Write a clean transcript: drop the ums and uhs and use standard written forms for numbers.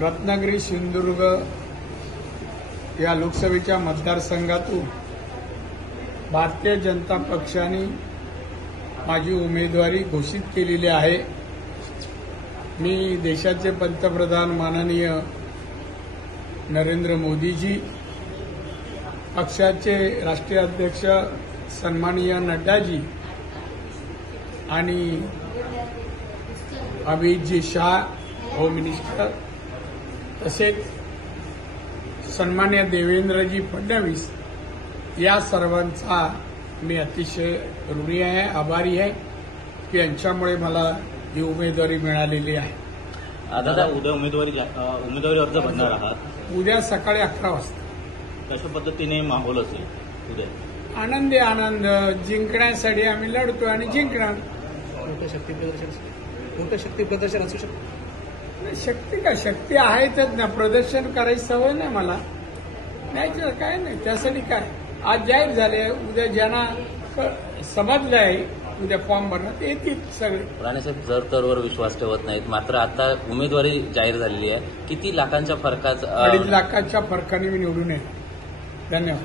रत्नागिरी सिंधुदुर्ग या लोकसभेच्या मतदारसंघातून भारतीय जनता पक्षाने माझी उमेदवारी घोषित केलेली आहे। मी देशाचे पंतप्रधान माननीय नरेंद्र मोदीजी, पक्षाचे राष्ट्रीय अध्यक्ष सन्माननीय नड्डाजी आणि अमितजी शाह होम मिनिस्टर, तसेच सन्माननीय देवेंद्रजी फडणवीस या सर्वांचा मी अतिशय ऋणी आहे, आभारी आहे की यांच्यामुळे मला ही उमेदवारी मिळालेली आहे। दादा, उद्या उमेदवारी अर्ज भरणार आहात? उद्या सकाळी 11 वाजता। कशा पद्धतीने माहोल असेल उद्या? आनंदी आनंद, जिंकण्यासाठी आम्ही लढतो आणि जिंकणार। मोठं शक्ती प्रदर्शन असू शकतं? शक्ती का शक्ती आहेतच ना, प्रदर्शन करायची सवय नाही मला, नाही काय नाही, त्यासाठी काय आज जाहीर झाले, उद्या ज्यांना समजलं आहे उद्या फॉर्म भरणार ते येतील सगळे। राणेसाहेब जर विश्वास ठेवत नाहीत, मात्र आता उमेदवारी जाहीर झालेली आहे, किती लाखांच्या फरकात? 2.5 लाखाच्या फरकाने मी निवडून येईल। धन्यवाद।